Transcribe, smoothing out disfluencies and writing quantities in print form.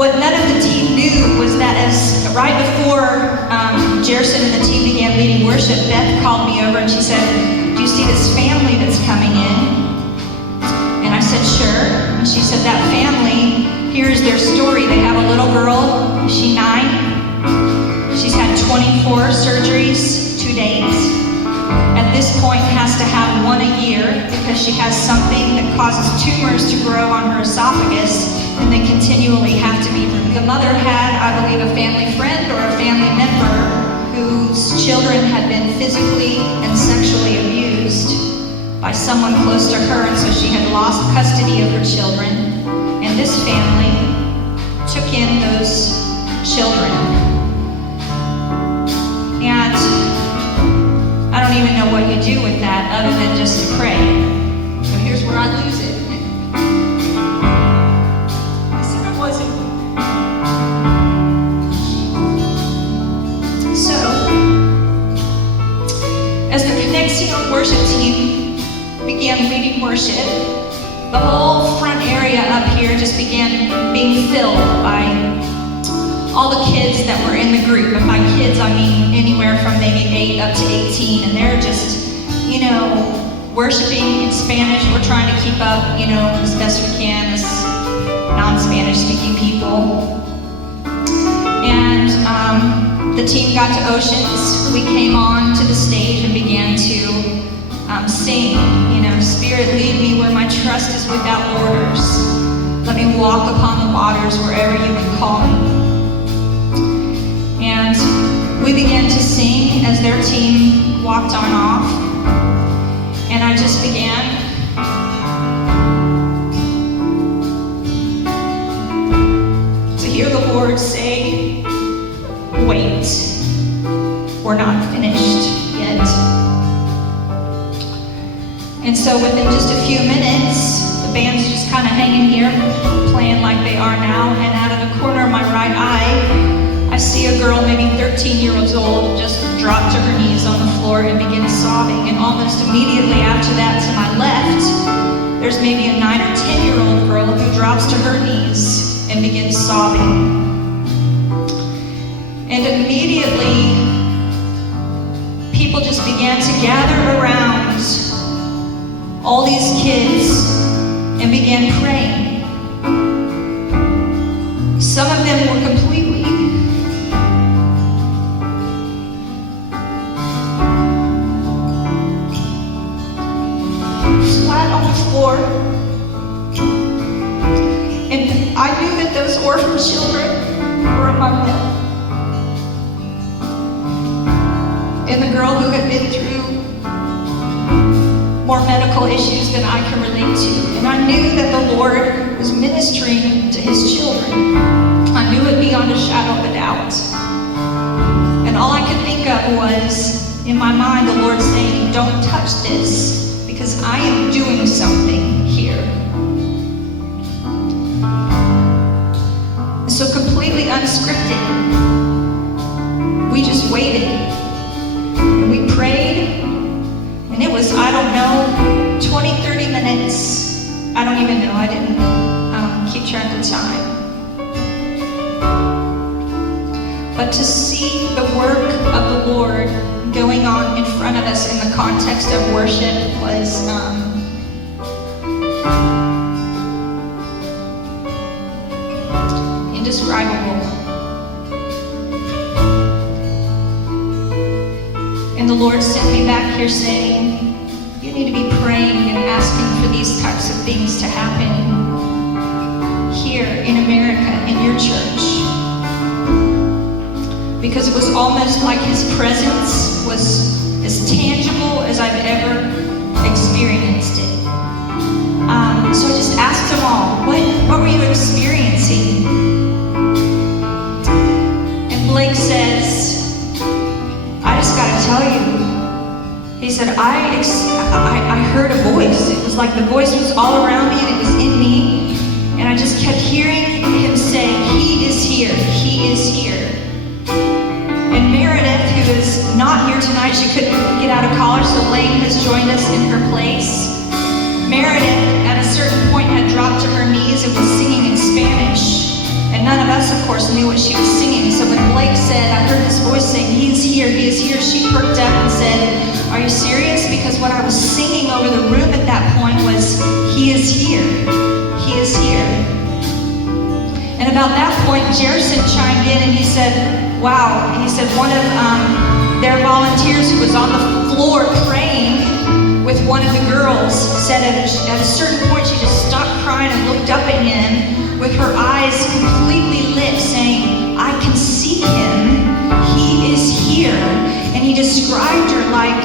What none of the team knew was that as right before Jerson and the team began leading worship, Beth called me over and she said, "Do you see this family that's coming in?" And I said, "Sure." And she said, "That family, here's their story. They have a little girl. She's 9. She's had 24 surgeries to date. At this point, has to have 1 a year because she has something that causes tumors to grow on her esophagus, and they continually have to be removed." The mother had, I believe, a family friend or a family member whose children had been physically and sexually abused by someone close to her, and so she had lost custody of her children. And this family took in those children. And I don't even know what you do with that other than just to pray. So here's where I lose it. I said I wasn't. So, as the Conexion worship team began leading worship, the whole front area up here just began being filled by all the kids that were in the group. And by kids, I mean anywhere from maybe 8 up to 18. And they're just, worshiping in Spanish. We're trying to keep up, as best we can as non-Spanish speaking people. And the team got to Oceans. We came on to the stage and began to sing, "Spirit, lead me where my trust is without borders. Let me walk upon the waters wherever you would call me." And we began to sing as their team walked on off. And I just began to hear the Lord say, "Wait, we're not finished yet." And so within just a few minutes, the band's just kind of hanging here, playing like they are now, and out of the corner of my right eye, I see a girl, maybe 13 years old, just drop to her knees on the floor and begin sobbing. And almost immediately after that, to my left, there's maybe a 9 or 10-year-old girl who drops to her knees and begins sobbing. And immediately, people just began to gather around all these kids and began praying. Some of them were completely flat on the floor. And I knew that those orphan children were among them. And the girl who had been through more medical issues than I can relate to. And I knew that the Lord was ministering to his children. I knew it beyond a shadow of a doubt. And all I could think of was, in my mind, the Lord saying, "Don't touch this, because I am doing something here." So completely unscripted, we just waited. And we prayed. And it was, I don't know, 20, 30 minutes. I don't even know. I didn't keep track of time. But to see the work of the Lord going on in front of us in the context of worship was indescribable. And the Lord sent me back here saying, "You need to be praying and asking for these types of things to happen here in America, in your church." Because it was almost like his presence was as tangible as I've ever experienced it. So I just asked them all, what were you experiencing? And Blake says, "I just got to tell you," he said, I heard a voice. It was like the voice was all around me and it was in me. And I just kept hearing him say, "He is here, he is here." And Meredith, who is not here tonight, she couldn't get out of college, so Lane has joined us in her place. Meredith, at a certain point, had dropped to her knees and was singing in Spanish. And none of about that point, Jerson chimed in and he said, wow, he said one of their volunteers who was on the floor praying with one of the girls said at a certain point she just stopped crying and looked up at him with her eyes completely lit, saying, I can see him, he is here. And he described her like